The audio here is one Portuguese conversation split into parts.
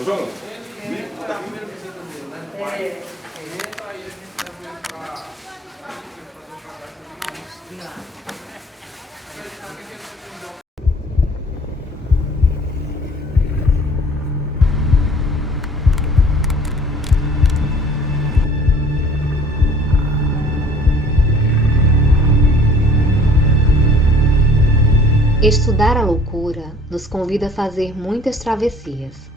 Ô, João. Estudar a loucura nos convida a fazer muitas travessias.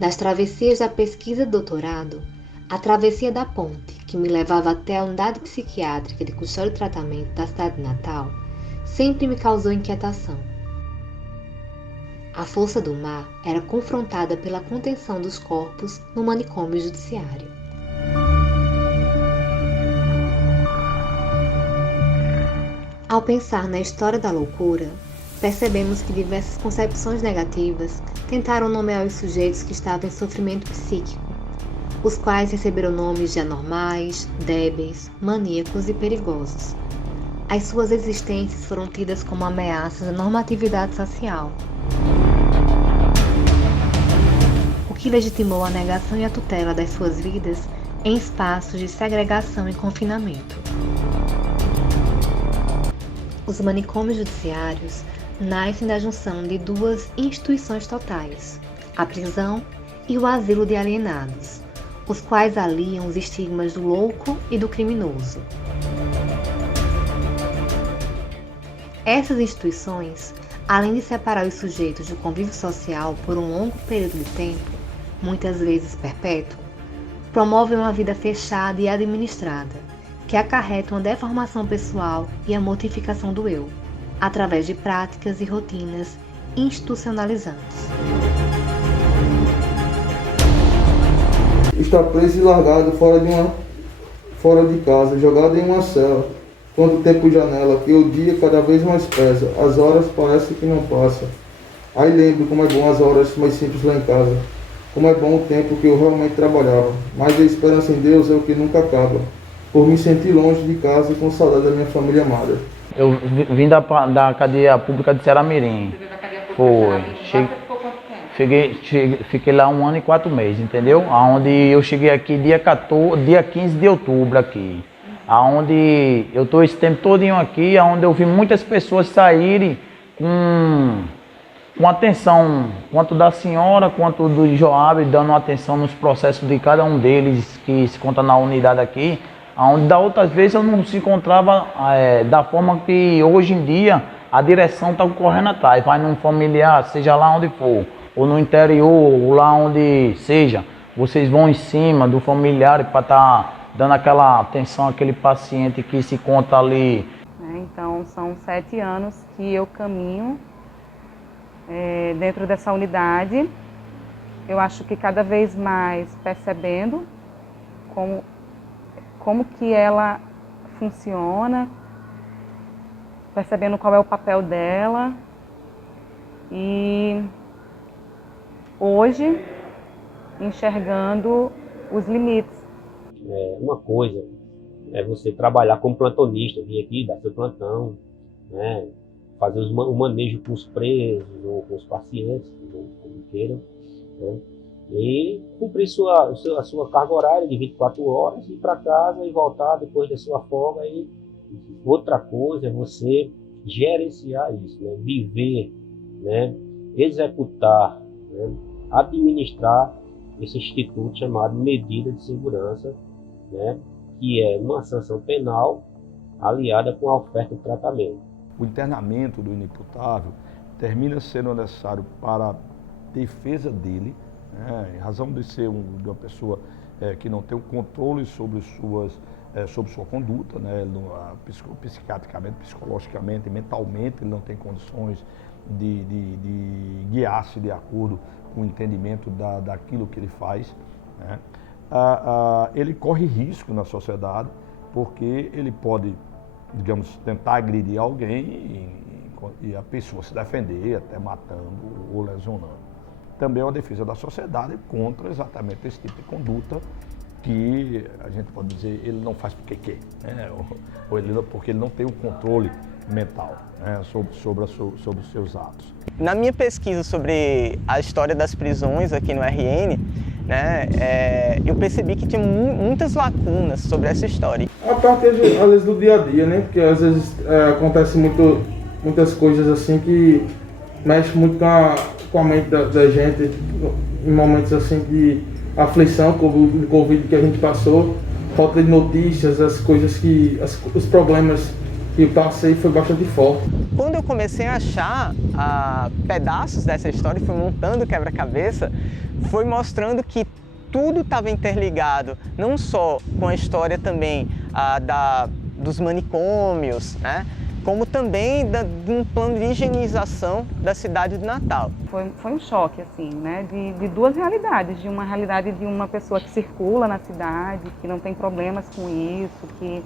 Das travessias da pesquisa de doutorado, a travessia da ponte, que me levava até a unidade psiquiátrica de custódia e tratamento da cidade de Natal, sempre me causou inquietação. A força do mar era confrontada pela contenção dos corpos no manicômio judiciário. Ao pensar na história da loucura, percebemos que diversas concepções negativas tentaram nomear os sujeitos que estavam em sofrimento psíquico, os quais receberam nomes de anormais, débeis, maníacos e perigosos. As suas existências foram tidas como ameaças à normatividade social, o que legitimou a negação e a tutela das suas vidas em espaços de segregação e confinamento. Os manicômios judiciários nascem da junção de duas instituições totais, a prisão e o asilo de alienados, os quais aliam os estigmas do louco e do criminoso. Essas instituições, além de separar os sujeitos do convívio social por um longo período de tempo, muitas vezes perpétuo, promovem uma vida fechada e administrada, que acarreta uma deformação pessoal e a mortificação do eu, através de práticas e rotinas institucionalizantes. Está preso e largado fora de casa, jogado em uma cela. Quanto tempo janela, que o dia cada vez mais pesa, as horas parecem que não passam. Aí lembro como é bom as horas mais simples lá em casa, como é bom o tempo que eu realmente trabalhava, mas a esperança em Deus é o que nunca acaba, por me sentir longe de casa e com saudade da minha família amada. Eu vim da cadeia pública de Ceará-Mirim. Foi. Fiquei lá 1 ano e 4 meses, entendeu? Aonde eu cheguei aqui dia 15 de outubro aqui. Aonde eu estou esse tempo todinho aqui, aonde eu vi muitas pessoas saírem com atenção, quanto da senhora, quanto do Joab, dando atenção nos processos de cada um deles que se conta na unidade aqui. Onde da outras vezes eu não se encontrava da forma que hoje em dia a direção está correndo atrás, vai num familiar, seja lá onde for, ou no interior, ou lá onde seja, vocês vão em cima do familiar para estar dando aquela atenção àquele paciente que se encontra ali. Então são 7 anos que eu caminho dentro dessa unidade, eu acho que cada vez mais percebendo como que ela funciona, percebendo qual é o papel dela e hoje enxergando os limites. Uma coisa é você trabalhar como plantonista, vir aqui, dar seu plantão, né, fazer o manejo com os presos ou com os pacientes, como queiram, né, e cumprir a sua carga horária de 24 horas, ir para casa e voltar depois da sua folga. E outra coisa é você gerenciar isso, né? Viver, né? Executar, né? Administrar esse instituto chamado medida de segurança, né? Que é uma sanção penal aliada com a oferta de tratamento. O internamento do inimputável termina sendo necessário para a defesa dele, em razão de ser de uma pessoa que não tem o controle sobre sua conduta, né? Psiquiatricamente, psicologicamente, mentalmente, ele não tem condições de guiar-se de acordo com o entendimento daquilo que ele faz, né? Ele corre risco na sociedade, porque ele pode, digamos, tentar agredir alguém e a pessoa se defender, até matando ou lesionando. Também é uma defesa da sociedade contra exatamente esse tipo de conduta que a gente pode dizer ele não faz porque quer, né? ou porque ele não tem o controle mental, né, sobre os seus atos. Na minha pesquisa sobre a história das prisões aqui no RN, né, eu percebi que tinha muitas lacunas sobre essa história. A parte, às vezes, do dia a dia, né? Porque às vezes acontece muitas coisas assim que mexem muito com a mente da gente, em momentos assim de aflição, com o Covid que a gente passou, falta de notícias, as coisas os problemas que eu passei foi bastante forte. Quando eu comecei a achar pedaços dessa história e fui montando o quebra-cabeça, foi mostrando que tudo estava interligado, não só com a história também dos manicômios, né? Como também de um plano de higienização da cidade de Natal. Foi um choque, assim, né? De duas realidades. De uma realidade de uma pessoa que circula na cidade, que não tem problemas com isso, que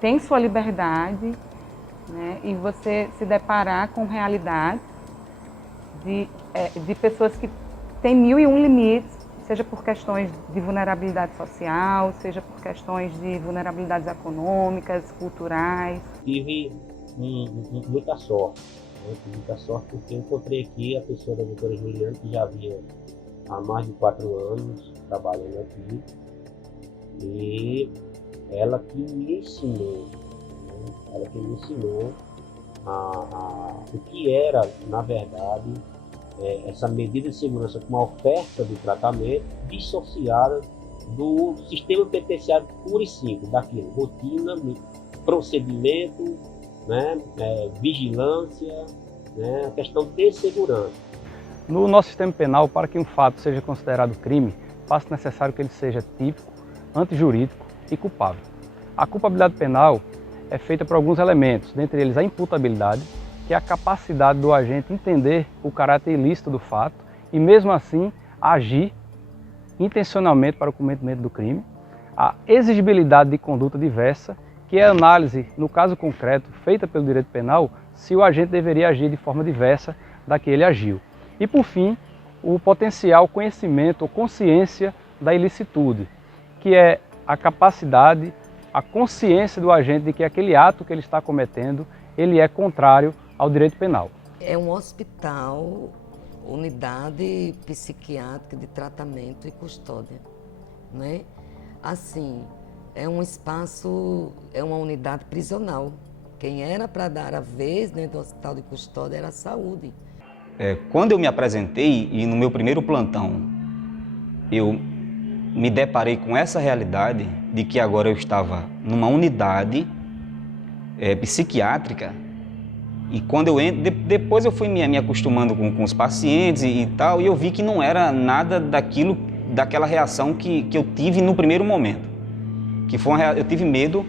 tem sua liberdade, né? E você se deparar com realidades de pessoas que têm 1001 limites, seja por questões de vulnerabilidade social, seja por questões de vulnerabilidades econômicas, culturais. Tive muita sorte, né? Muita sorte porque eu encontrei aqui a pessoa da doutora Juliana, que já havia há mais de 4 anos trabalhando aqui, e ela que me ensinou, né? Ela que me ensinou o que era, na verdade, essa medida de segurança com uma oferta de tratamento dissociada do sistema penitenciário puro e simples, daquilo, rotina, procedimento, né, vigilância, né, a questão de segurança. No nosso sistema penal, para que um fato seja considerado crime, faz necessário que ele seja típico, antijurídico e culpável. A culpabilidade penal é feita por alguns elementos, dentre eles a imputabilidade, que é a capacidade do agente entender o caráter ilícito do fato e, mesmo assim, agir intencionalmente para o cometimento do crime. A exigibilidade de conduta diversa, que é a análise, no caso concreto, feita pelo direito penal, se o agente deveria agir de forma diversa da que ele agiu. E, por fim, o potencial conhecimento ou consciência da ilicitude, que é a capacidade, a consciência do agente de que aquele ato que ele está cometendo, ele é contrário ao direito penal. É um hospital, unidade psiquiátrica de tratamento e custódia, né? Assim, é um espaço, é uma unidade prisional. Quem era para dar a vez dentro do hospital de custódia era a saúde. Quando eu me apresentei e no meu primeiro plantão, eu me deparei com essa realidade de que agora eu estava numa unidade psiquiátrica. E quando eu entro, depois eu fui me acostumando com os pacientes e tal, e eu vi que não era nada daquela reação que eu tive no primeiro momento. Que foi eu tive medo,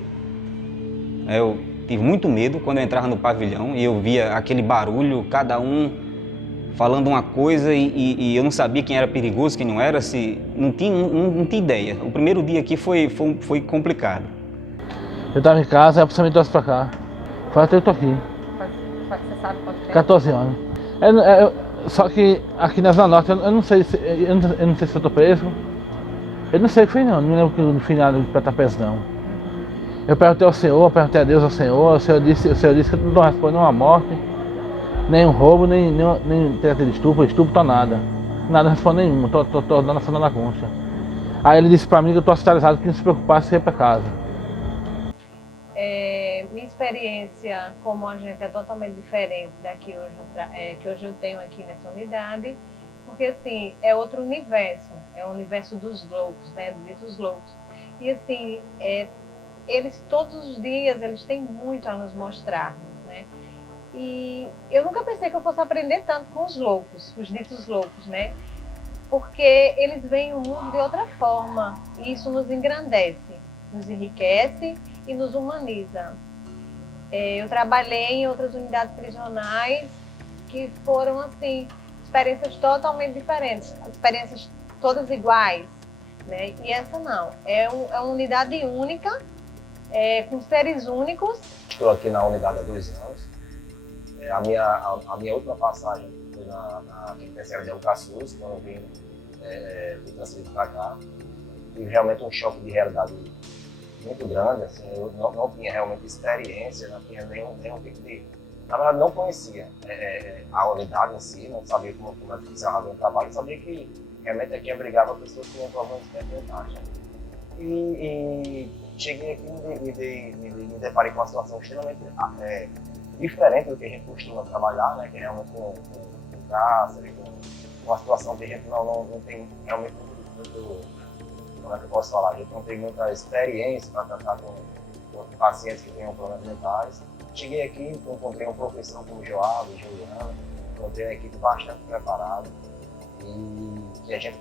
eu tive muito medo quando eu entrava no pavilhão e eu via aquele barulho, cada um falando uma coisa e eu não sabia quem era perigoso, quem não era, não tinha ideia. O primeiro dia aqui foi complicado. Eu estava em casa, a pessoa me trouxe para cá. Faz até eu tô aqui. Você sabe quanto tempo? 14 anos. Só que aqui na Zona Norte, eu não sei se eu tô preso. Eu não sei o que foi não me lembro que no final para estar preso não. Eu perguntei ao Senhor, perguntei a Deus ao Senhor, o Senhor disse que eu não respondo uma morte, nem um roubo, nem tentativa de estupro tá nada. Nada, não respondo nenhuma, tô dando a sonda na concha. Aí ele disse para mim que eu tô hospitalizado, que não se preocupasse se ia para casa. Minha experiência como agente é totalmente diferente da que hoje eu tenho aqui nessa unidade, porque assim, é outro universo, é o universo dos loucos, né, dos loucos. E assim, eles todos os dias, eles têm muito a nos mostrar, né? E eu nunca pensei que eu fosse aprender tanto com os loucos, os ditos loucos, né? Porque eles veem o mundo de outra forma, e isso nos engrandece, nos enriquece e nos humaniza. Eu trabalhei em outras unidades prisionais que foram, assim, experiências totalmente diferentes, experiências todas iguais, né? E essa não, é uma unidade única, com seres únicos. Estou aqui na unidade há 2 anos. A minha última passagem foi na penitenciária de Alcaçuz, quando eu fui transferido para cá. E realmente um choque de realidade muito grande, assim, eu não tinha realmente experiência, não tinha nenhum tipo de... Na verdade, não conhecia a unidade em si, não sabia como é que funcionava o trabalho, sabia que realmente aqui abrigava pessoas que tinham problemas mentais. E cheguei aqui e me deparei com uma situação extremamente diferente do que a gente costuma trabalhar, né, que é realmente com cárcere, com uma situação que a gente não tem realmente muito, como é que eu posso falar, a gente não tem muita experiência para tratar com pacientes que tenham problemas mentais. Cheguei aqui, encontrei um professor como o Joab, Juliana, encontrei uma equipe bastante preparada e que a gente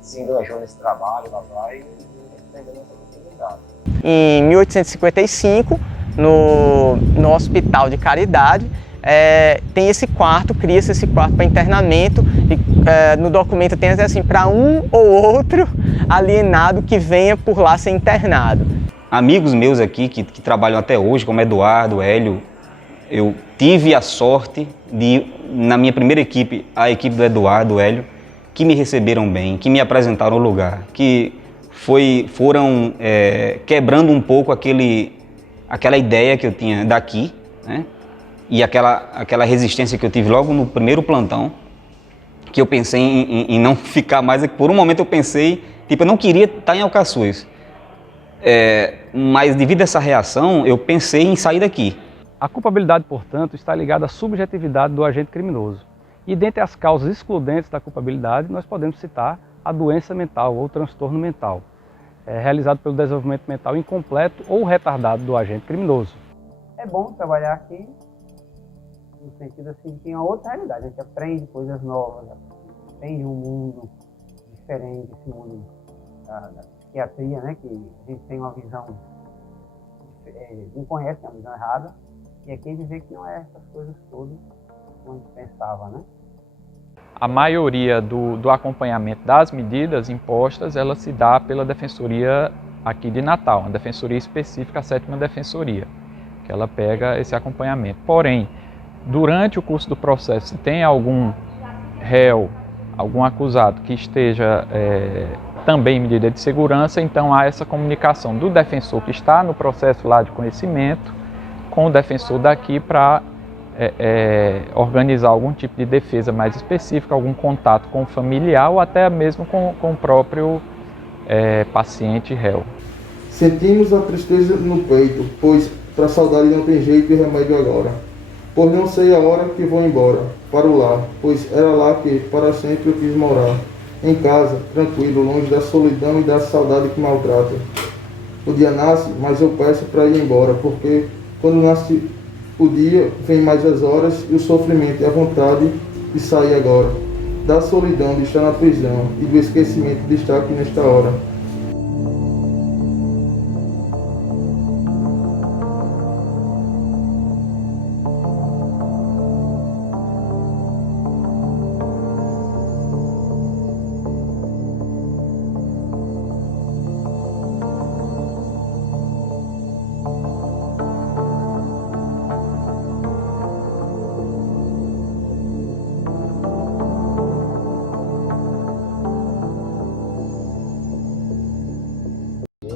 se enganjou nesse trabalho lá atrás e entendeu essa oportunidade. Em 1855, no Hospital de Caridade, tem esse quarto, cria-se esse quarto para internamento e no documento tem assim, para um ou outro alienado que venha por lá ser internado. Amigos meus aqui que trabalham até hoje, como Eduardo, Hélio, eu tive a sorte de, na minha primeira equipe, a equipe do Eduardo, do Hélio, que me receberam bem, que me apresentaram o lugar, que foram quebrando um pouco aquela ideia que eu tinha daqui, né? E aquela resistência que eu tive logo no primeiro plantão, que eu pensei em não ficar mais. Por um momento eu pensei, eu não queria estar em Alcaçuz. Mas devido a essa reação, eu pensei em sair daqui. A culpabilidade, portanto, está ligada à subjetividade do agente criminoso. E dentre as causas excludentes da culpabilidade, nós podemos citar a doença mental ou transtorno mental, realizado pelo desenvolvimento mental incompleto ou retardado do agente criminoso. É bom trabalhar aqui, no sentido assim, que tem uma outra realidade, a gente aprende coisas novas, aprende um mundo diferente, esse mundo da psiquiatria, né, que a gente tem uma visão, não conhece, uma visão errada, e aqui a gente vê que não é essas coisas todas como a gente pensava, né? A maioria do acompanhamento das medidas impostas, ela se dá pela Defensoria aqui de Natal, uma defensoria específica, a 7ª Defensoria, que ela pega esse acompanhamento. Porém, durante o curso do processo, se tem algum réu, algum acusado que esteja também em medida de segurança, então há essa comunicação do defensor que está no processo lá de conhecimento com o defensor daqui para organizar algum tipo de defesa mais específica, algum contato com o familiar ou até mesmo com o próprio paciente réu. Sentimos a tristeza no peito, pois para saudade não tem jeito e remédio agora. Pois não sei a hora que vou embora, para o lar, pois era lá que para sempre eu quis morar. Em casa, tranquilo, longe da solidão e da saudade que maltrata. O dia nasce, mas eu peço para ir embora, porque quando nasce o dia, vem mais as horas e o sofrimento e a vontade de sair agora. Da solidão de estar na prisão e do esquecimento de estar aqui nesta hora.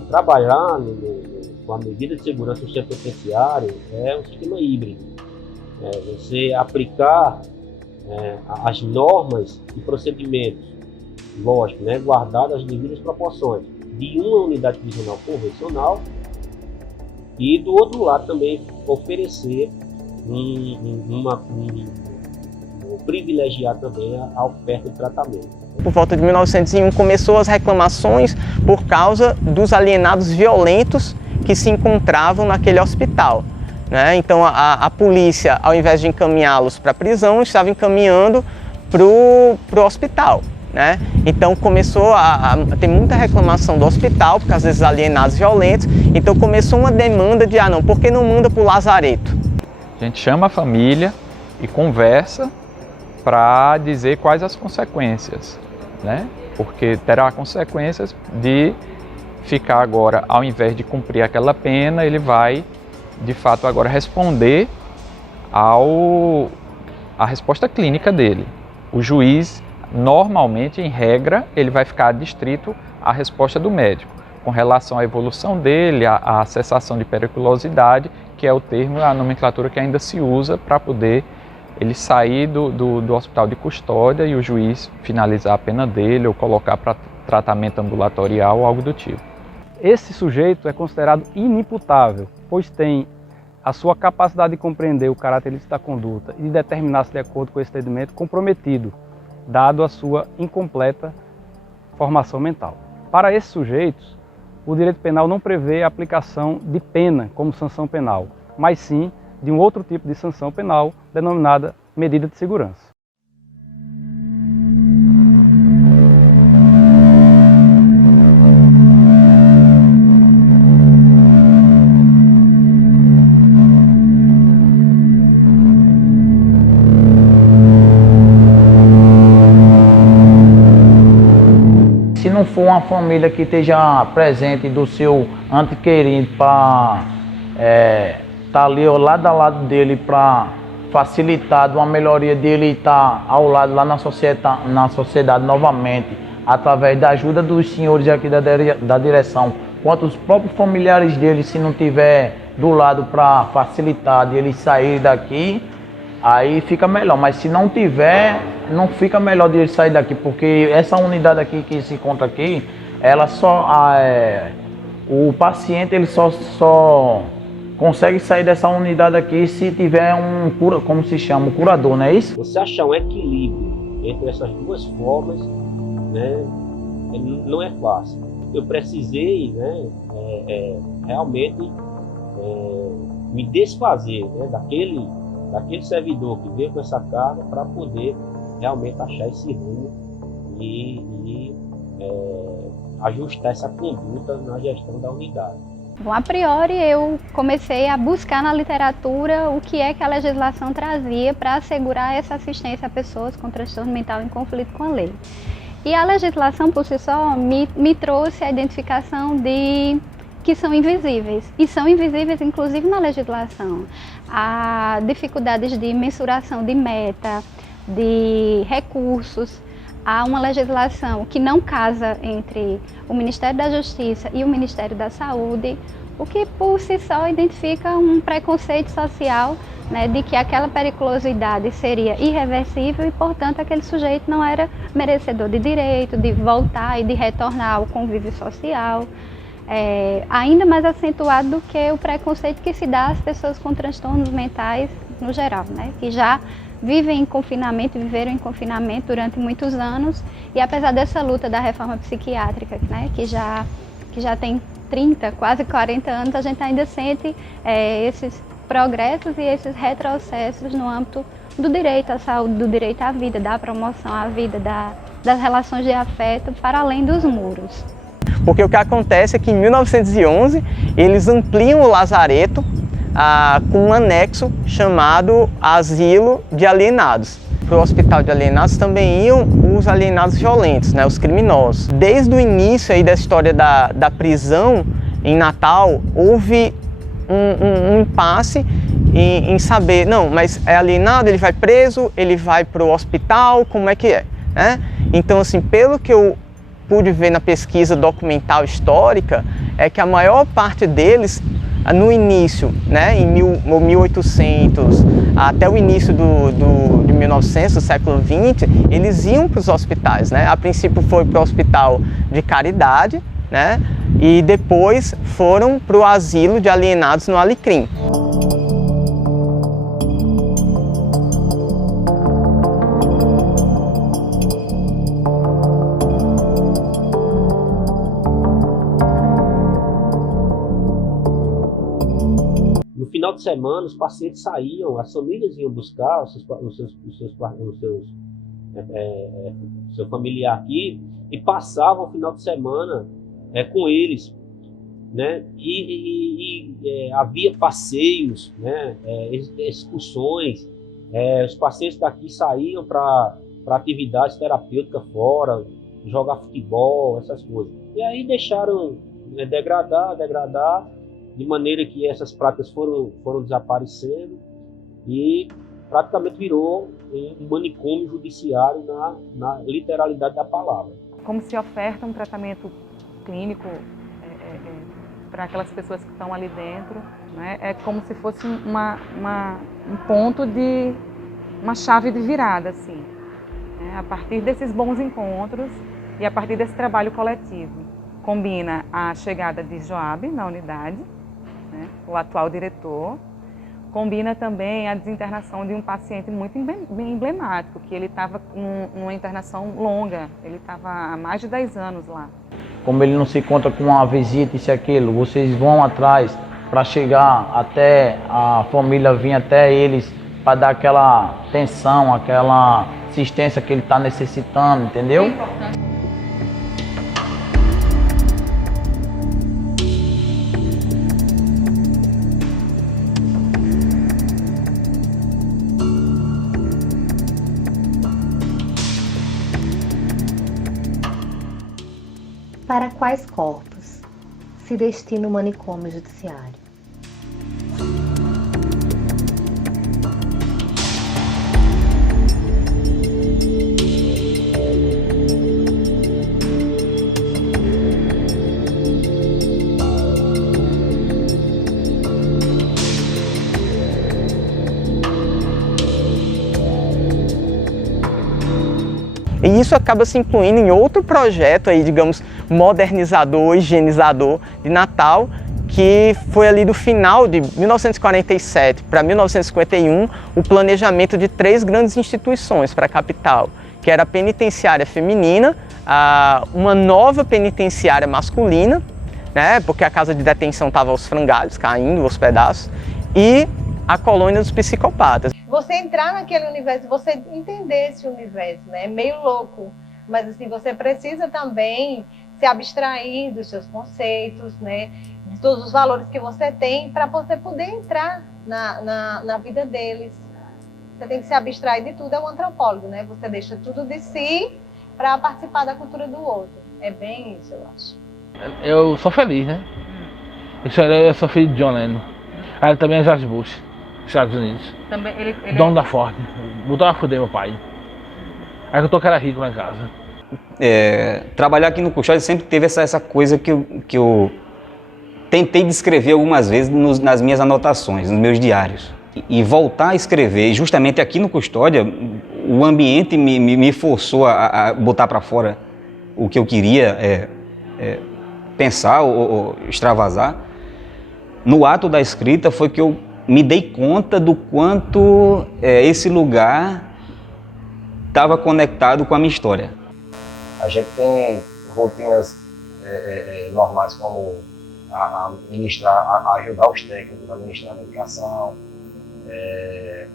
Trabalhar com a medida de segurança do sistema penitenciário é um sistema híbrido. Você aplicar as normas e procedimentos, lógico, né, guardadas as devidas proporções de uma unidade prisional convencional e do outro lado também oferecer privilegiar também a oferta de tratamento. Por volta de 1901 começou as reclamações por causa dos alienados violentos que se encontravam naquele hospital, né? Então a polícia, ao invés de encaminhá-los para a prisão, estava encaminhando para o hospital, né? Então começou a ter muita reclamação do hospital por causa desses alienados violentos. Então começou uma demanda de, não, por que não manda para o lazareto? A gente chama a família e conversa para dizer quais as consequências, né? Porque terá consequências de ficar agora, ao invés de cumprir aquela pena, ele vai, de fato, agora responder à resposta clínica dele. O juiz, normalmente, em regra, ele vai ficar adstrito à resposta do médico. com relação à evolução dele, à cessação de periculosidade, que é o termo, a nomenclatura que ainda se usa para poder ele sair do hospital de custódia e o juiz finalizar a pena dele ou colocar para tratamento ambulatorial ou algo do tipo. Esse sujeito é considerado inimputável, pois tem a sua capacidade de compreender o caráter ilícito da conduta e de determinar-se de acordo com esse entendimento comprometido, dado a sua incompleta formação mental. Para esses sujeitos, o direito penal não prevê a aplicação de pena como sanção penal, mas sim de um outro tipo de sanção penal, denominada medida de segurança. Se não for uma família que esteja presente do seu ente querido para estar ali ao lado a lado dele para facilitar uma melhoria dele estar ao lado lá na sociedade novamente, através da ajuda dos senhores aqui da direção, quanto os próprios familiares dele, se não tiver do lado para facilitar de ele sair daqui, aí fica melhor. Mas se não tiver, não fica melhor de ele sair daqui, porque essa unidade aqui que se encontra aqui, ela só o paciente ele só consegue sair dessa unidade aqui se tiver como se chama, um curador, não é isso? Você achar um equilíbrio entre essas duas formas, né, não é fácil. Eu precisei, né, realmente me desfazer, né, daquele servidor que veio com essa carga para poder realmente achar esse rumo e ajustar essa conduta na gestão da unidade. Bom, a priori eu comecei a buscar na literatura o que é que a legislação trazia para assegurar essa assistência a pessoas com transtorno mental em conflito com a lei. E a legislação por si só me trouxe a identificação de que são invisíveis, e são invisíveis inclusive na legislação. Há dificuldades de mensuração de meta, de recursos. Há uma legislação que não casa entre o Ministério da Justiça e o Ministério da Saúde, o que por si só identifica um preconceito social, né, de que aquela periculosidade seria irreversível e, portanto, aquele sujeito não era merecedor de direito, de voltar e de retornar ao convívio social. Ainda mais acentuado do que o preconceito que se dá às pessoas com transtornos mentais no geral, né, que já vivem em confinamento, viveram em confinamento durante muitos anos, e apesar dessa luta da reforma psiquiátrica, né, que já tem 30, quase 40 anos, a gente ainda sente esses progressos e esses retrocessos no âmbito do direito à saúde, do direito à vida, da promoção à vida, das relações de afeto, para além dos muros. Porque o que acontece é que em 1911 eles ampliam o lazareto com um anexo chamado Asilo de Alienados. Para o Hospital de Alienados também iam os alienados violentos, né, os criminosos. Desde o início aí da história da prisão em Natal, houve um impasse em saber, não, mas é alienado, ele vai preso, ele vai para o hospital, como é que é? Né? Então, assim, pelo que eu pude ver na pesquisa documental histórica, é que a maior parte deles, no início, né, em 1800 até o início de 1900, do século XX, eles iam para os hospitais, né? A princípio foi para o hospital de caridade, né? E depois foram para o asilo de alienados no Alecrim. No final de semana, os pacientes saíam, as famílias iam buscar o seu familiar aqui e passavam o final de semana com eles, né? Havia passeios, né? Excursões, os pacientes daqui saíam para atividades terapêuticas fora, jogar futebol, essas coisas. E aí deixaram degradar, de maneira que essas práticas foram desaparecendo e praticamente virou um manicômio judiciário na literalidade da palavra. Como se oferta um tratamento clínico para aquelas pessoas que estão ali dentro, né? É como se fosse um ponto de uma chave de virada, assim, né? A partir desses bons encontros e a partir desse trabalho coletivo, combina a chegada de Joab na unidade, né? O atual diretor, combina também a desinternação de um paciente muito bem emblemático, que ele estava numa internação longa, ele estava há mais de 10 anos lá. Como ele não se encontra com uma visita, isso e aquilo, vocês vão atrás para chegar até a família vir até eles para dar aquela atenção, aquela assistência que ele está necessitando, entendeu? Para quais corpos se destina o manicômio judiciário? E isso acaba se incluindo em outro projeto aí, digamos, modernizador, higienizador de Natal, que foi ali do final de 1947 para 1951, o planejamento de 3 grandes instituições para a capital, que era a penitenciária feminina, uma nova penitenciária masculina, né, porque a casa de detenção estava aos frangalhos, caindo aos pedaços, e a colônia dos psicopatas. Você entrar naquele universo, você entender esse universo, né? É meio louco, mas assim, você precisa também se abstrair dos seus conceitos, né? De todos os valores que você tem para você poder entrar na vida deles. Você tem que se abstrair de tudo, é um antropólogo, né? Você deixa tudo de si para participar da cultura do outro. É bem isso, eu acho. Eu sou feliz, né? Eu sou filho de John Lennon. Ele também é George Bush, Estados Unidos. Também, ele dono da Ford. Botou a fuder meu pai. Aí que eu tô que era rico lá em casa. Trabalhar aqui no Custódia sempre teve essa coisa que eu tentei descrever algumas vezes nas minhas anotações, nos meus diários. E voltar a escrever, justamente aqui no Custódia, o ambiente me forçou a botar para fora o que eu queria pensar ou extravasar. No ato da escrita foi que eu me dei conta do quanto esse lugar estava conectado com a minha história. A gente tem rotinas normais como ajudar os técnicos a administrar a medicação,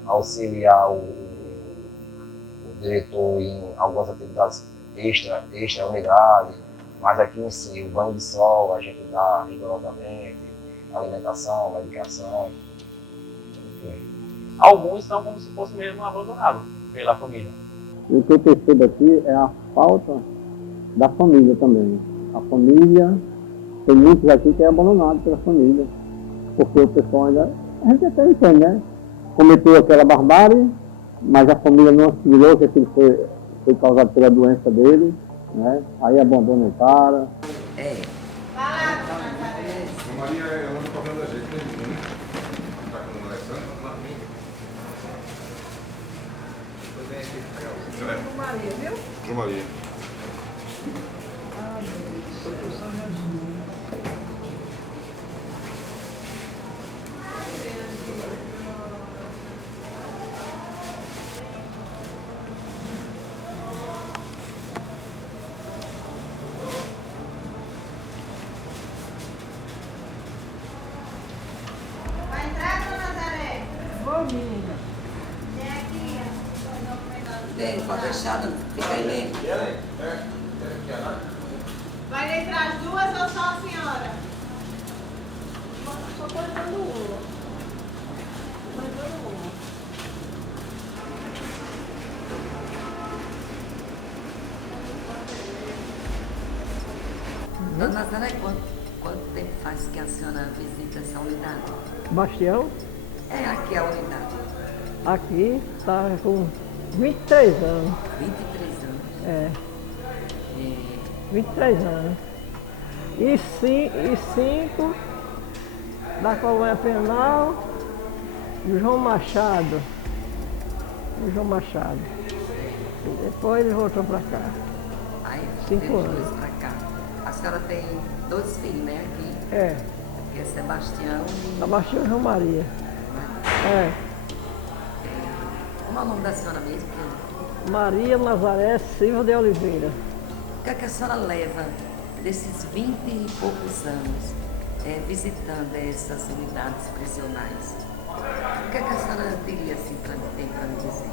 auxiliar o diretor em algumas atividades extra unidade, mas aqui em si, o banho de sol a gente dá rigorosamente, alimentação, medicação, enfim. Alguns são como se fosse mesmo abandonados pela família. E o que eu percebo aqui é a falta da família também. A família, tem muitos aqui que é abandonado pela família, porque o pessoal ainda, a gente até entende, né? Cometeu aquela barbárie, mas a família não assimilou que aquilo foi causado pela doença dele, né? Aí abandona o cara. Maria, ela não está vendo a gente, né? Está com o Alessandro, com a minha. Eu venho aqui pegar o Maria, viu? Pro Maria. Pode deixar, fica aí mesmo. Vai entrar as duas ou só a senhora? Só cortando uma. Cortando uma. Dona Nazaré, quanto tempo faz que a senhora visita essa unidade? Bastião? É aqui a unidade. Aqui está com 23 anos. 23 anos? É. 23 anos. e 5 da colônia penal do João Machado. E depois ele voltou para cá. Aí, 5 veio os anos. dois pra cá. A senhora tem 2 filhos, né, aqui? É. Que é Sebastião e... Sebastião e João Maria. É. Como é o nome da senhora mesmo? Maria Nazaré Silva de Oliveira. O que é que a senhora leva desses 20 e poucos anos visitando essas unidades prisionais? O que é que a senhora diria assim tem para me dizer?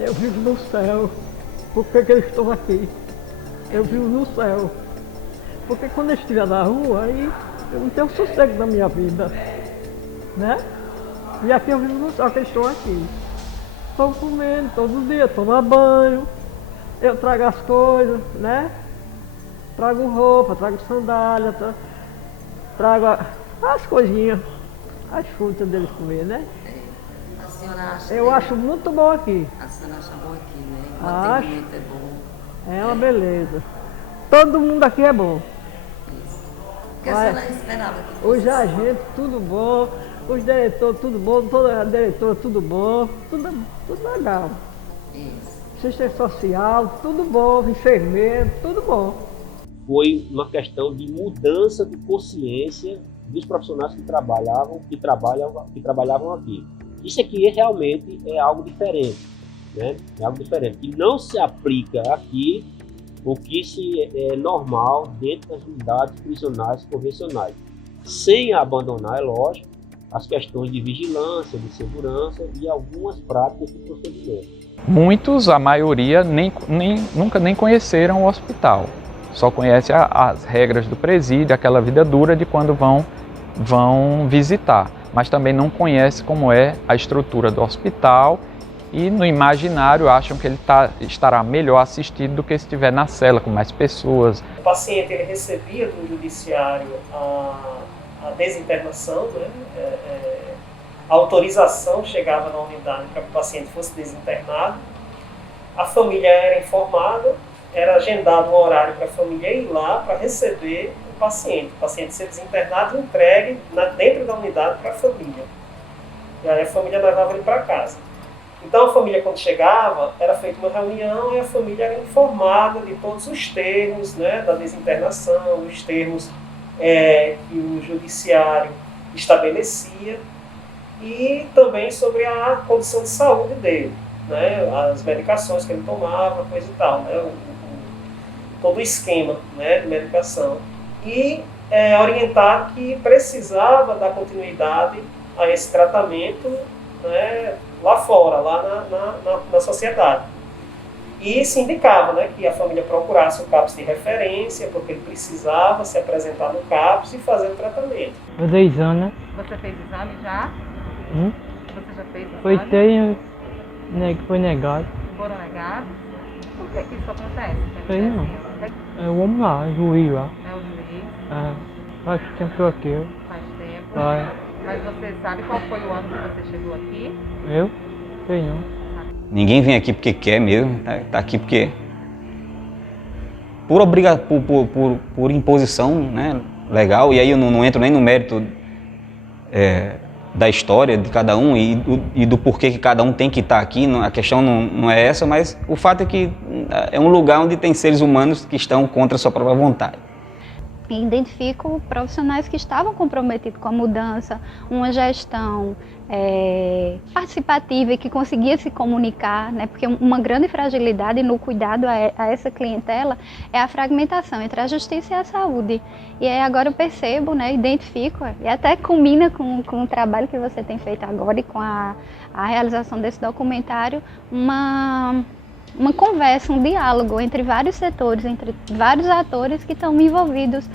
Eu vivo no céu. Por que eu estou aqui? Eu vivo no céu. Porque quando eu estiver na rua, aí eu não tenho sossego na minha vida. Né? E aqui eu vivo no céu, que eu estou aqui. Estou comendo todo dia, tomo banho, eu trago as coisas, né? Trago roupa, trago sandália, trago as coisinhas, as frutas deles comer, né? A senhora acha... Eu acho muito bom aqui. A senhora acha bom aqui, né? O Acho. atendimento é bom. É uma beleza. Todo mundo aqui é bom. O que a senhora esperava que fosse? Os agentes, tudo bom. Os diretores, tudo bom. Toda a diretora, tudo bom. Tudo legal. Isso. Assistente social, tudo bom. Enfermeiro, tudo bom. Foi uma questão de mudança de consciência dos profissionais que trabalhavam aqui. Isso aqui realmente é algo diferente, né? É algo diferente. E não se aplica aqui o que é normal dentro das unidades prisionais convencionais. Sem abandonar, é lógico, as questões de vigilância, de segurança e algumas práticas de procedimento. Muitos, a maioria, nunca nem conheceram o hospital. Só conhece as regras do presídio, aquela vida dura de quando vão visitar. Mas também não conhece como é a estrutura do hospital e no imaginário acham que ele estará melhor assistido do que se estiver na cela com mais pessoas. O paciente ele recebia do judiciário a desinternação, né? A autorização chegava na unidade para que o paciente fosse desinternado, a família era informada, era agendado um horário para a família ir lá para receber o paciente ser desinternado e entregue dentro da unidade para a família. E aí a família levava ele para casa. Então a família, quando chegava, era feita uma reunião e a família era informada de todos os termos, né, da desinternação, os termos que o judiciário estabelecia e também sobre a condição de saúde dele, né, as medicações que ele tomava, coisa e tal, né, todo o esquema, né, de medicação. E orientar que precisava dar continuidade a esse tratamento, né, lá fora, lá na sociedade. E se indicava, né, que a família procurasse o CAPS de referência, porque ele precisava se apresentar no CAPS e fazer o tratamento. Há 10 anos. Você fez exame já? Você já fez exame? Foi negado. Foram negados? Por que isso acontece? Sei não. Vamos lá, o juiz lá. É o juiz? Faz tempo que eu aqui. Faz tempo. Vai. Mas você sabe qual foi o ano que você chegou aqui? Eu? Sei não. Ninguém vem aqui porque quer mesmo, tá aqui porque por imposição, né, legal, e aí eu não entro nem no mérito da história de cada um e do porquê que cada um tem que estar aqui, a questão não é essa, mas o fato é que é um lugar onde tem seres humanos que estão contra a sua própria vontade. E identifico profissionais que estavam comprometidos com a mudança, uma gestão participativa e que conseguia se comunicar, né? Porque uma grande fragilidade no cuidado a essa clientela é a fragmentação entre a justiça e a saúde. E aí agora eu percebo, né, identifico, e até combina com o trabalho que você tem feito agora e com a realização desse documentário, uma conversa, um diálogo entre vários setores, entre vários atores que estão envolvidos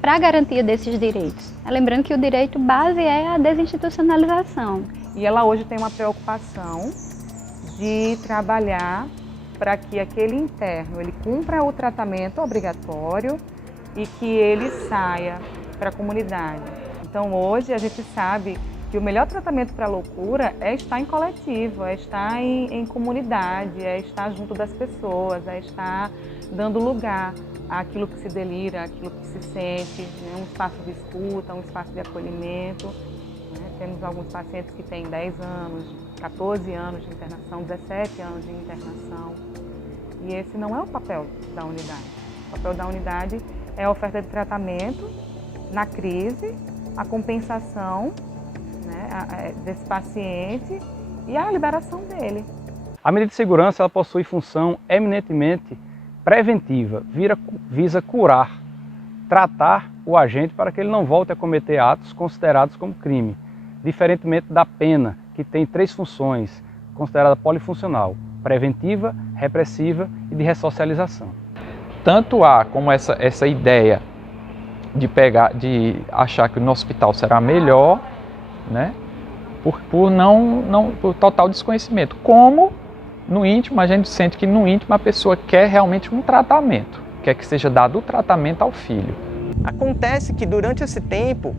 para a garantia desses direitos. Lembrando que o direito base é a desinstitucionalização. E ela hoje tem uma preocupação de trabalhar para que aquele interno ele cumpra o tratamento obrigatório e que ele saia para a comunidade. Então hoje a gente sabe que o melhor tratamento para a loucura é estar em coletivo, é estar em comunidade, é estar junto das pessoas, é estar dando lugar àquilo que se delira, àquilo que se sente, né? Um espaço de escuta, um espaço de acolhimento. Né? Temos alguns pacientes que têm 10 anos, 14 anos de internação, 17 anos de internação. E esse não é o papel da unidade. O papel da unidade é a oferta de tratamento na crise, a compensação, né, desse paciente e a liberação dele. A medida de segurança ela possui função eminentemente preventiva, visa curar, tratar o agente para que ele não volte a cometer atos considerados como crime, diferentemente da pena, que tem 3 funções, considerada polifuncional: preventiva, repressiva e de ressocialização. Tanto há como essa ideia de achar que no hospital será melhor, né, por total desconhecimento, como no íntimo a gente sente que no íntimo a pessoa quer realmente um tratamento, quer que seja dado o tratamento ao filho. Acontece que durante esse tempo,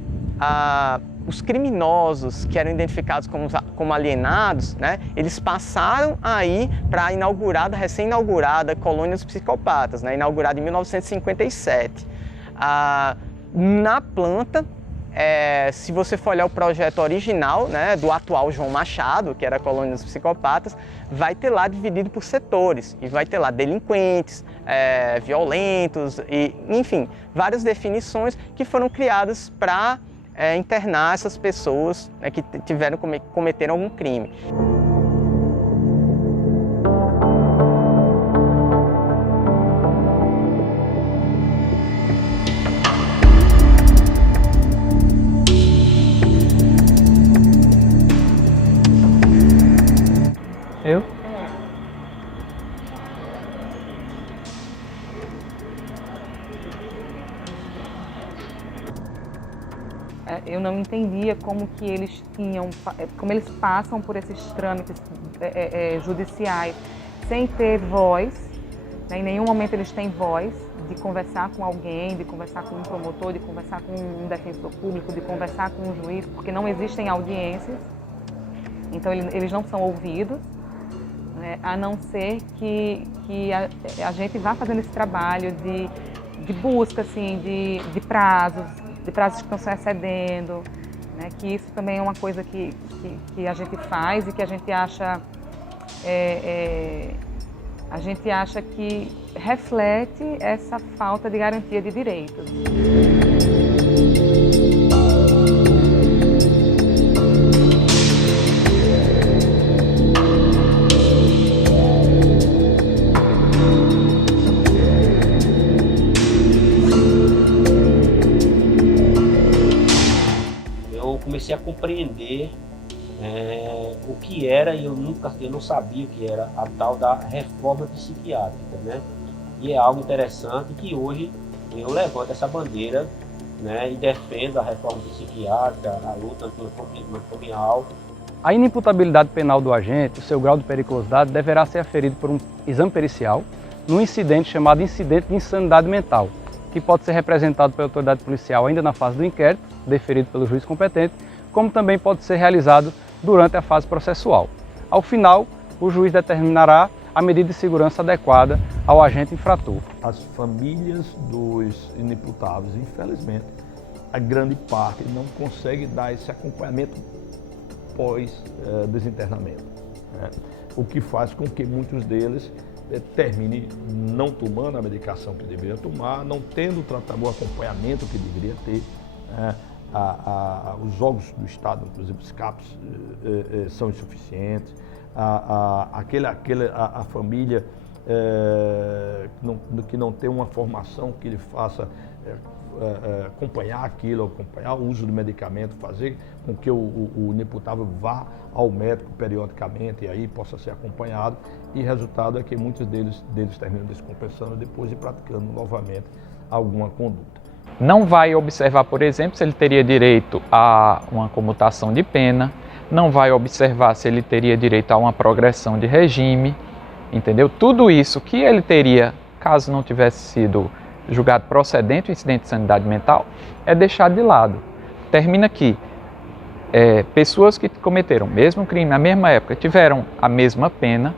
os criminosos que eram identificados como alienados, né, eles passaram a ir para a recém-inaugurada colônia dos psicopatas, né, inaugurada em 1957. Na planta, se você for olhar o projeto original, né, do atual João Machado, que era a colônia dos psicopatas, vai ter lá dividido por setores, e vai ter lá delinquentes, violentos, e, enfim, várias definições que foram criadas para internar essas pessoas, né, que cometeram algum crime. Eu? Eu não entendia como que eles como eles passam por esses trâmites judiciais sem ter voz, né? Em nenhum momento eles têm voz de conversar com alguém, de conversar com um promotor, de conversar com um defensor público, de conversar com um juiz, porque não existem audiências, então eles não são ouvidos, né? A não ser que a gente vá fazendo esse trabalho de busca, assim, de prazos que estão se excedendo, né? Que isso também é uma coisa que a gente faz e que a gente acha que reflete essa falta de garantia de direitos. Comecei a compreender o que era, e eu não sabia o que era a tal da reforma psiquiátrica, né? E é algo interessante que hoje eu levanto essa bandeira, né, e defendo a reforma psiquiátrica, a luta antimanicomial. A inimputabilidade penal do agente, o seu grau de periculosidade, deverá ser aferido por um exame pericial num incidente chamado incidente de insanidade mental, que pode ser representado pela autoridade policial ainda na fase do inquérito, deferido pelo juiz competente, como também pode ser realizado durante a fase processual. Ao final, o juiz determinará a medida de segurança adequada ao agente infrator. As famílias dos inimputáveis, infelizmente, a grande parte não consegue dar esse acompanhamento pós-desinternamento, né? O que faz com que muitos deles termine não tomando a medicação que deveria tomar, não tendo o acompanhamento que deveria ter, né? Os órgãos do Estado, inclusive os CAPs, são insuficientes, a família que não tem uma formação que lhe faça acompanhar aquilo, acompanhar o uso do medicamento, fazer com que o inimputável vá ao médico periodicamente e aí possa ser acompanhado, e resultado é que muitos deles terminam descompensando depois e praticando novamente alguma conduta. Não vai observar, por exemplo, se ele teria direito a uma comutação de pena, não vai observar se ele teria direito a uma progressão de regime, entendeu? Tudo isso que ele teria, caso não tivesse sido julgado procedente o incidente de insanidade mental, é deixado de lado. Termina que pessoas que cometeram o mesmo crime na mesma época tiveram a mesma pena,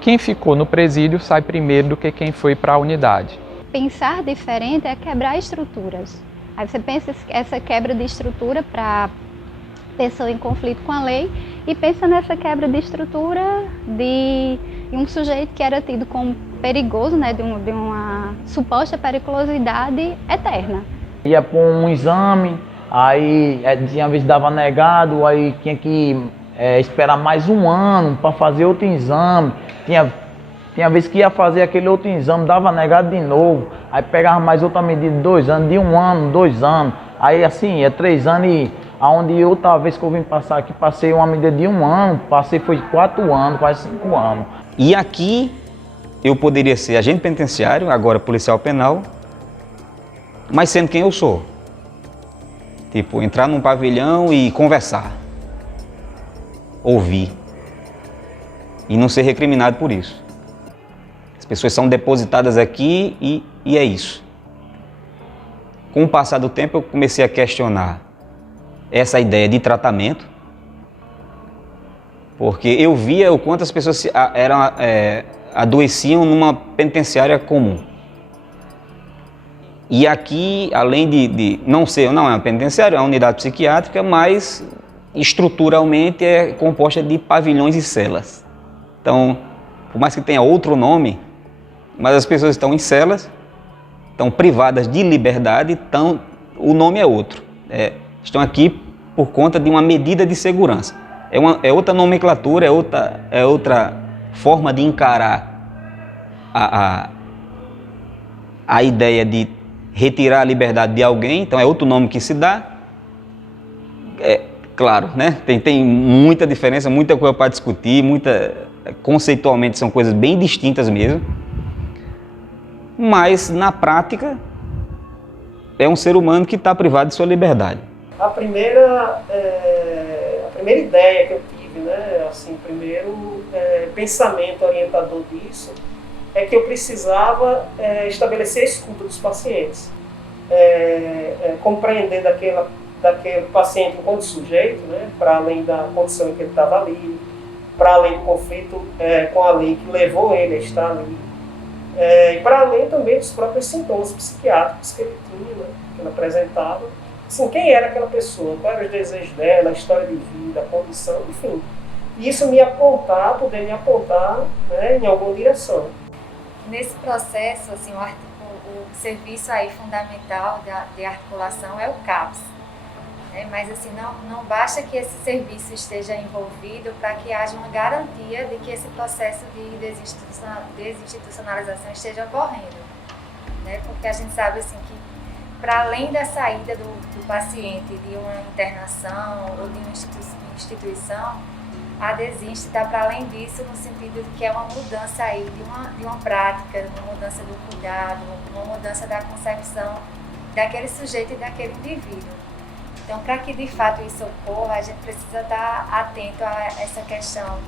quem ficou no presídio sai primeiro do que quem foi para a unidade. Pensar diferente é quebrar estruturas. Aí você pensa essa quebra de estrutura para pessoa em conflito com a lei e pensa nessa quebra de estrutura de um sujeito que era tido como perigoso, né, de uma suposta periculosidade eterna. Ia para um exame, aí tinha vez dava negado, aí tinha que esperar mais um ano para fazer outro exame. Tinha vez que ia fazer aquele outro exame, dava negado de novo, aí pegava mais outra medida de 2 anos, de 1 ano, 2 anos, aí assim, 3 anos e aonde outra vez que eu vim passar aqui, passei uma medida de 1 ano, passei foi 4 anos, quase 5 anos. E aqui eu poderia ser agente penitenciário, agora policial penal, mas sendo quem eu sou. Tipo, entrar num pavilhão e conversar, ouvir e não ser recriminado por isso. As pessoas são depositadas aqui e é isso. Com o passar do tempo eu comecei a questionar essa ideia de tratamento, porque eu via o quanto as pessoas adoeciam numa penitenciária comum. E aqui, além de não é uma penitenciária, é uma unidade psiquiátrica, mas estruturalmente é composta de pavilhões e celas. Então, por mais que tenha outro nome, mas as pessoas estão em celas, estão privadas de liberdade, o nome é outro. Estão aqui por conta de uma medida de segurança. É outra nomenclatura, é outra forma de encarar a ideia de retirar a liberdade de alguém, então é outro nome que se dá. Claro, né? Tem muita diferença, muita coisa para discutir, conceitualmente são coisas bem distintas mesmo, mas na prática é um ser humano que está privado de sua liberdade. A primeira ideia que eu tive, né, assim, primeiro pensamento orientador disso, é que eu precisava estabelecer a escuta dos pacientes, compreender daquele paciente enquanto sujeito, né, para além da condição em que ele estava ali, para além do conflito com a lei que levou ele a estar ali, e para além também dos próprios sintomas psiquiátricos que ele tinha, né, que ele apresentava. Assim, quem era aquela pessoa, quais eram os desejos dela, a história de vida, a condição, enfim. E isso poder me apontar, né, em alguma direção. Nesse processo, assim, o serviço aí fundamental de articulação é o CAPS. Né? Mas assim, não basta que esse serviço esteja envolvido para que haja uma garantia de que esse processo de desinstitucionalização esteja ocorrendo. Né? Porque a gente sabe assim, que para além da saída do paciente de uma internação ou de uma instituição, a Desinst está para além disso no sentido de que é uma mudança aí de uma prática, uma mudança do cuidado, uma mudança da concepção daquele sujeito e daquele indivíduo. Então, para que de fato isso ocorra, a gente precisa estar atento a essa questão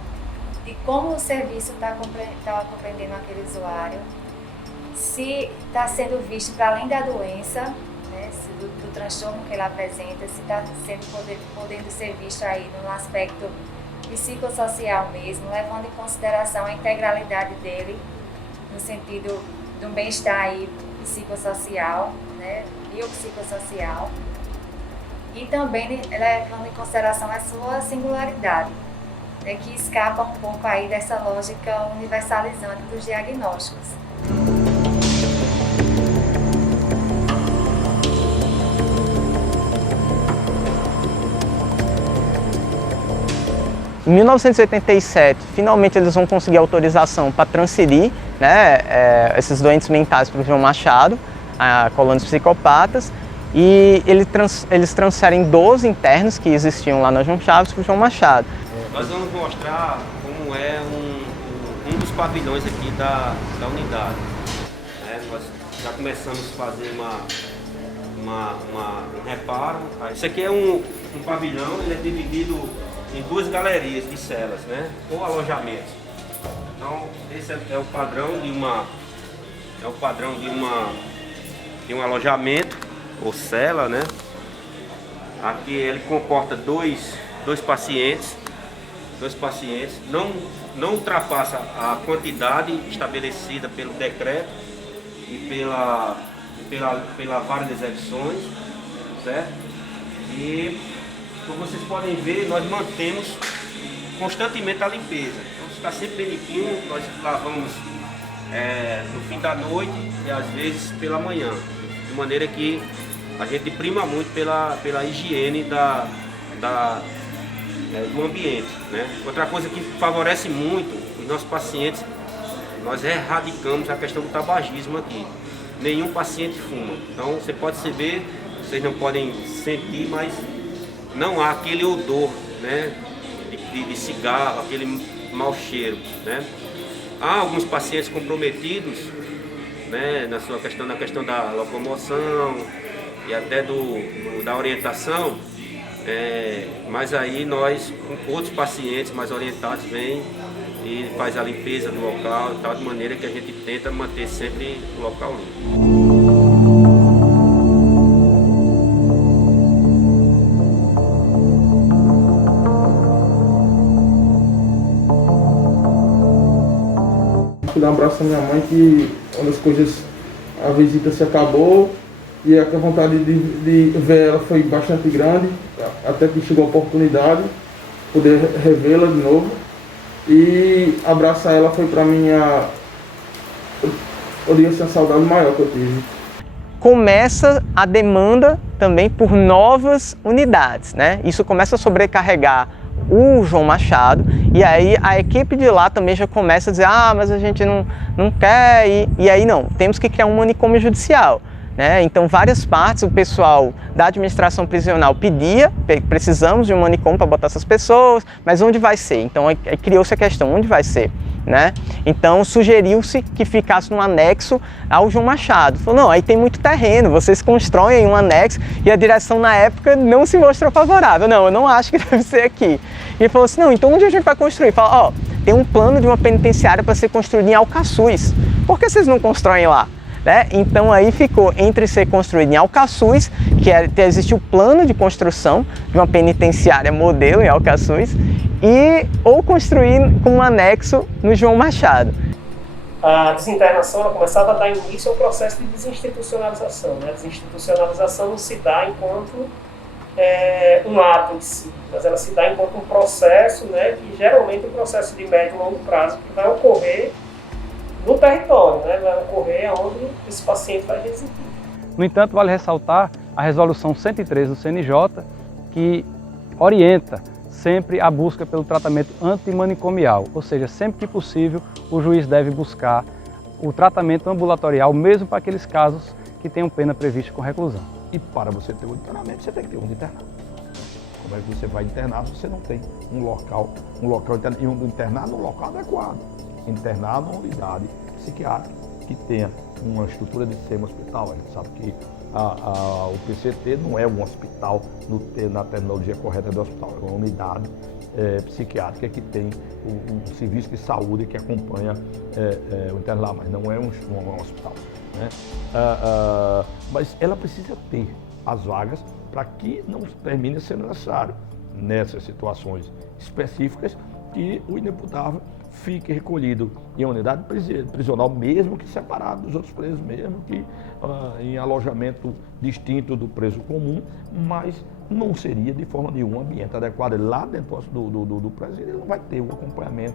de como o serviço está compreendendo aquele usuário, se está sendo visto para além da doença, né, do transtorno que ele apresenta, se está podendo ser visto aí no aspecto psicossocial mesmo, levando em consideração a integralidade dele, no sentido de um bem-estar aí psicossocial, né, biopsicossocial, e também levando em consideração a sua singularidade, né, que escapa um pouco aí dessa lógica universalizante dos diagnósticos. Em 1987, finalmente eles vão conseguir autorização para transferir, né, esses doentes mentais para o João Machado, a colônia dos psicopatas, e eles transferem 12 internos que existiam lá na João Chaves para o João Machado. Nós vamos mostrar como é um dos pavilhões aqui da unidade. Nós já começamos a fazer um reparo. Isso aqui é um pavilhão, ele é dividido em 2 galerias de celas, né, ou alojamentos. Então, esse é o padrão de um alojamento ou cela, né? Aqui ele comporta dois pacientes, não ultrapassa a quantidade estabelecida pelo decreto e pela vara de execuções, certo? E como vocês podem ver, nós mantemos constantemente a limpeza. Então está sempre bem limpinho, nós lavamos no fim da noite e às vezes pela manhã, de maneira que a gente prima muito pela higiene do ambiente, né? Outra coisa que favorece muito os nossos pacientes, nós erradicamos a questão do tabagismo aqui. Nenhum paciente fuma. Então você pode perceber, vocês não podem sentir, mas não há aquele odor, né, de cigarro, aquele mau cheiro, né? Há alguns pacientes comprometidos, né, na questão da locomoção e até da orientação, mas aí nós, com outros pacientes mais orientados, vêm e faz a limpeza do local, tal, de maneira que a gente tenta manter sempre o local limpo. Dar um abraço à minha mãe, que uma das coisas, a visita se acabou e a vontade de ver ela foi bastante grande, até que chegou a oportunidade de poder revê-la de novo. E abraçar ela foi para mim a saudade maior que eu tive. Começa a demanda também por novas unidades, né? Isso começa a sobrecarregar o João Machado, e aí a equipe de lá também já começa a dizer, mas a gente não quer, e aí não, temos que criar um manicômio judicial, né? Então várias partes, o pessoal da administração prisional pedia, precisamos de um manicômio para botar essas pessoas, mas onde vai ser? Então aí criou-se a questão, onde vai ser? Né? Então sugeriu-se que ficasse num anexo ao João Machado. Falou, não, aí tem muito terreno, vocês constroem um anexo, e a direção na época não se mostrou favorável. Não, eu não acho que deve ser aqui. E ele falou assim, não, então onde a gente vai construir? Fala, tem um plano de uma penitenciária para ser construída em Alcaçuz. Por que vocês não constroem lá? Né? Então aí ficou entre ser construído em Alcaçuz, que existe o plano de construção de uma penitenciária modelo em Alcaçuz, ou construir com um anexo no João Machado. A desinternação ela começava a dar início ao processo de desinstitucionalização, né? A desinstitucionalização não se dá enquanto um ato em si, mas ela se dá enquanto um processo, né? Que geralmente é um processo de médio e longo prazo, que vai ocorrer no território, né? Vai ocorrer onde esse paciente vai residir. No entanto, vale ressaltar a resolução 103 do CNJ, que orienta sempre a busca pelo tratamento antimanicomial, ou seja, sempre que possível o juiz deve buscar o tratamento ambulatorial, mesmo para aqueles casos que tenham pena prevista com reclusão. E para você ter um internamento, você tem que ter onde internar. Como é que você vai internar se você não tem um local e um internar num local adequado? Internar numa unidade psiquiátrica que tenha uma estrutura de ser um hospital. A gente sabe que o PCT não é um hospital na terminologia correta do hospital, é uma unidade psiquiátrica que tem um serviço de saúde que acompanha o interno lá, mas não é um hospital, né? Mas ela precisa ter as vagas para que não termine sendo necessário, nessas situações específicas, que o inimputável fique recolhido em uma unidade prisional, mesmo que separado dos outros presos, mesmo que em alojamento distinto do preso comum, mas não seria de forma nenhuma um ambiente adequado. Lá dentro do presídio ele não vai ter o acompanhamento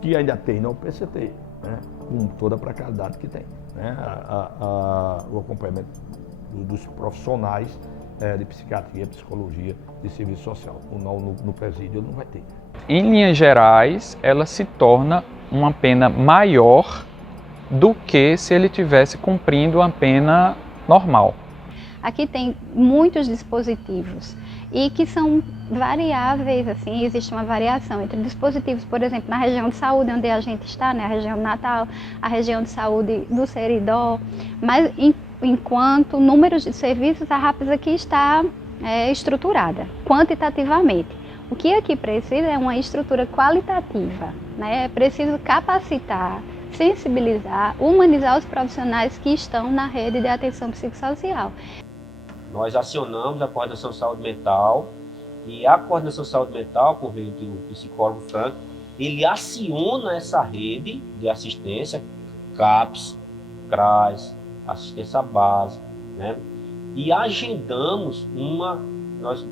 que ainda tem no PCT, né? Com toda a precariedade que tem, né? O acompanhamento dos profissionais de psiquiatria, psicologia, de serviço social. No presídio ele não vai ter. Em linhas gerais, ela se torna uma pena maior do que se ele estivesse cumprindo uma pena normal. Aqui tem muitos dispositivos e que são variáveis, assim, existe uma variação entre dispositivos, por exemplo, na região de saúde onde a gente está, né, a região de Natal, a região de saúde do Seridó, mas enquanto números de serviços, a RAPS aqui está estruturada quantitativamente. O que aqui precisa é uma estrutura qualitativa, né? É preciso capacitar, sensibilizar, humanizar os profissionais que estão na rede de atenção psicossocial. nós acionamos a coordenação de saúde mental, e a coordenação de saúde mental, por meio do psicólogo Frank, ele aciona essa rede de assistência, CAPS, CRAS, assistência básica, né? E agendamos nós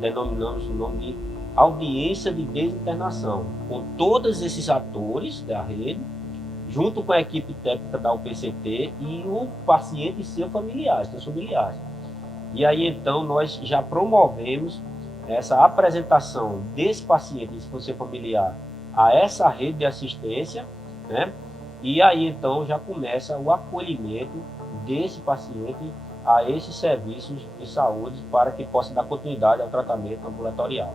denominamos o nome de audiência de desinternação, com todos esses atores da rede, junto com a equipe técnica da UPCT e o paciente e seus familiares. E aí então nós já promovemos essa apresentação desse paciente e do seu familiar a essa rede de assistência, né? E aí então já começa o acolhimento desse paciente a esses serviços de saúde para que possa dar continuidade ao tratamento ambulatorial.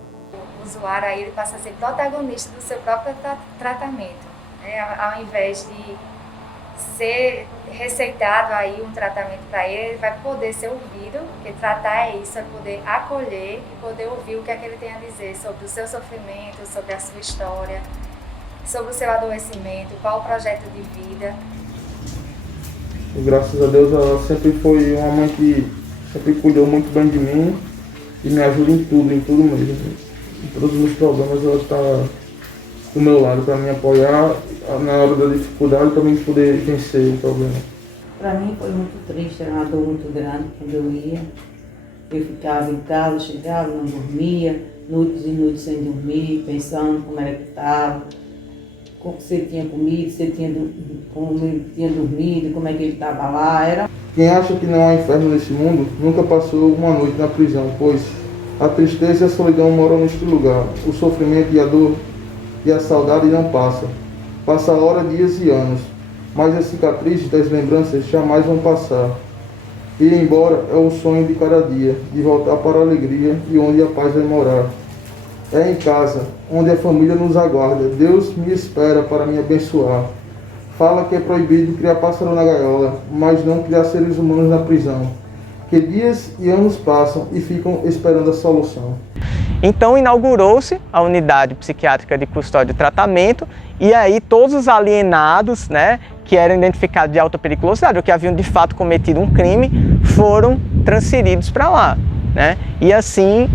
O usuário aí ele passa a ser protagonista do seu próprio tratamento, né? Ao invés de ser receitado aí um tratamento para ele vai poder ser ouvido, porque tratar é isso, é poder acolher e poder ouvir o que é que ele tem a dizer sobre o seu sofrimento, sobre a sua história, sobre o seu adoecimento, qual o projeto de vida. E graças a Deus ela sempre foi uma mãe que sempre cuidou muito bem de mim e me ajuda em tudo mesmo. Em todos os meus problemas ela está do meu lado para me apoiar na hora da dificuldade, para mim poder vencer o problema. Para mim foi muito triste, era uma dor muito grande quando eu ia. Eu ficava em casa, chegava, não dormia, noites e noites sem dormir, pensando como era que estava, o que você tinha comido, se como ele tinha dormido, como é que ele estava lá. Quem acha que não há inferno nesse mundo, nunca passou uma noite na prisão, pois a tristeza e a solidão moram neste lugar. O sofrimento e a dor e a saudade não passam. Passa horas, dias e anos, mas as cicatrizes das lembranças jamais vão passar. Ir embora é o sonho de cada dia, de voltar para a alegria e onde a paz vai morar. É em casa, onde a família nos aguarda. Deus me espera para me abençoar. Fala que é proibido criar pássaro na gaiola, mas não criar seres humanos na prisão. Que dias e anos passam e ficam esperando a solução. Então inaugurou-se a unidade psiquiátrica de custódia e tratamento, e aí todos os alienados, né, que eram identificados de alta periculosidade, ou que haviam de fato cometido um crime, foram transferidos para lá, né? E assim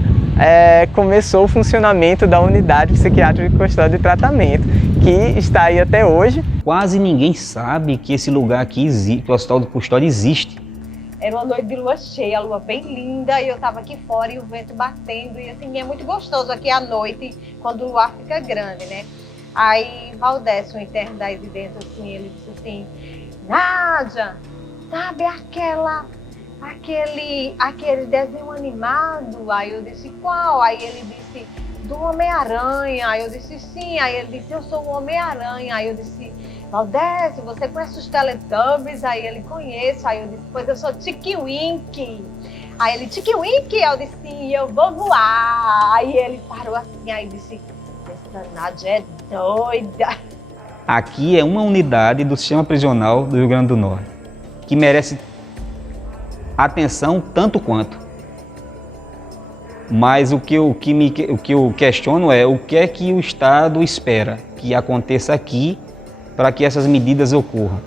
começou o funcionamento da unidade psiquiátrica de custódia e tratamento, que está aí até hoje. Quase ninguém sabe que esse lugar aqui existe, que o Hospital de Custódia existe. Era uma noite de lua cheia, a lua bem linda, e eu estava aqui fora e o vento batendo, e assim, é muito gostoso aqui à noite, quando o ar fica grande, né? Aí Valdécio, o interno daí de dentro, assim, ele disse assim, Nádia, sabe aquele desenho animado? Aí eu disse, qual? Aí ele disse, do Homem-Aranha. Aí eu disse, sim. Aí ele disse, eu sou o Homem-Aranha. Aí eu disse, Valdécio, você conhece os Teletubbies? Aí ele, conheço. Aí eu disse, pois eu sou Tiki Wink. Aí ele, Tiki Wink? Eu disse, sim, eu vou voar. Aí ele parou assim, aí disse, essa Nádia é doida. Aqui é uma unidade do sistema prisional do Rio Grande do Norte, que merece atenção tanto quanto. Mas o que eu questiono é o que é que o Estado espera que aconteça aqui para que essas medidas ocorram.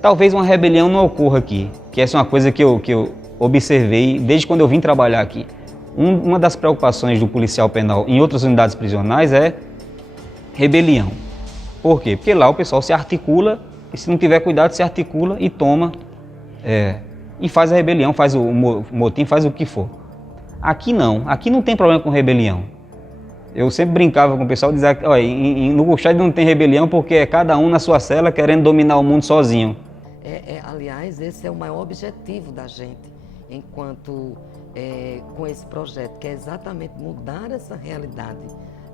Talvez uma rebelião não ocorra aqui, que essa é uma coisa que eu observei desde quando eu vim trabalhar aqui. Uma das preocupações do policial penal em outras unidades prisionais é rebelião. Por quê? Porque lá o pessoal se articula e se não tiver cuidado se articula e toma e faz a rebelião, faz o motim, faz o que for. Aqui não tem problema com rebelião. Eu sempre brincava com o pessoal, dizia que no Custódia não tem rebelião porque é cada um na sua cela querendo dominar o mundo sozinho. Aliás, esse é o maior objetivo da gente, enquanto com esse projeto, que é exatamente mudar essa realidade,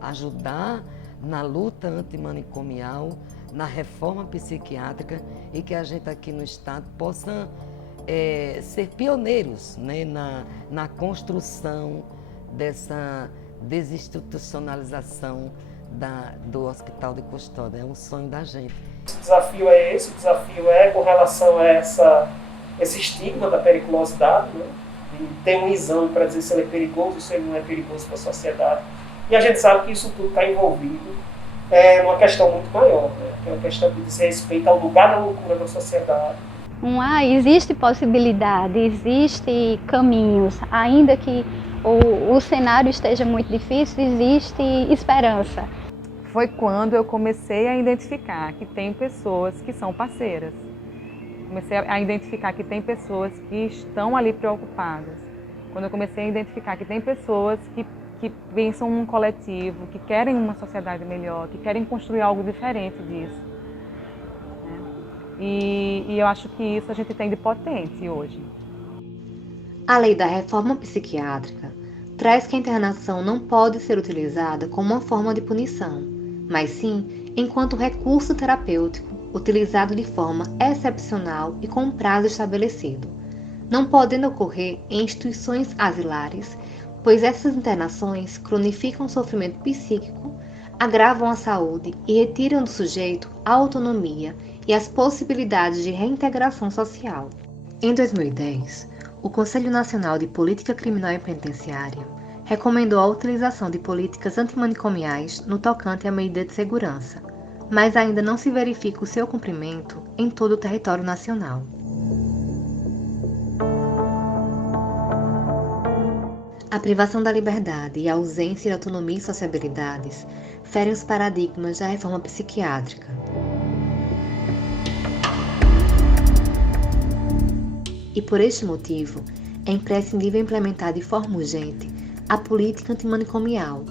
ajudar na luta antimanicomial, na reforma psiquiátrica e que a gente aqui no Estado possa ser pioneiros, né, na construção dessa desinstitucionalização do Hospital de Custódia. É um sonho da gente. O desafio é esse, o desafio é com relação a esse estigma da periculosidade, né? De ter um exame para dizer se ele é perigoso ou se ele não é perigoso para a sociedade. E a gente sabe que isso tudo está envolvido numa questão muito maior, né? Que é uma questão que diz respeito ao lugar da loucura na sociedade. existe possibilidade, existe caminhos, ainda que o cenário esteja muito difícil, existe esperança. Foi quando eu comecei a identificar que tem pessoas que são parceiras. Comecei a identificar que tem pessoas que estão ali preocupadas. Quando eu comecei a identificar que tem pessoas que pensam num coletivo, que querem uma sociedade melhor, que querem construir algo diferente disso. E eu acho que isso a gente tem de potente hoje. A lei da reforma psiquiátrica traz que a internação não pode ser utilizada como uma forma de punição, mas sim enquanto recurso terapêutico utilizado de forma excepcional e com prazo estabelecido, não podendo ocorrer em instituições asilares, pois essas internações cronificam o sofrimento psíquico, agravam a saúde e retiram do sujeito a autonomia e as possibilidades de reintegração social. Em 2010, o Conselho Nacional de Política Criminal e Penitenciária recomendou a utilização de políticas antimanicomiais no tocante à medida de segurança, mas ainda não se verifica o seu cumprimento em todo o território nacional. A privação da liberdade e a ausência de autonomia e sociabilidades ferem os paradigmas da reforma psiquiátrica. E por este motivo, é imprescindível implementar de forma urgente a política antimanicomial,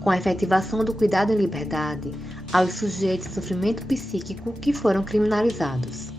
com a efetivação do cuidado em liberdade aos sujeitos de sofrimento psíquico que foram criminalizados.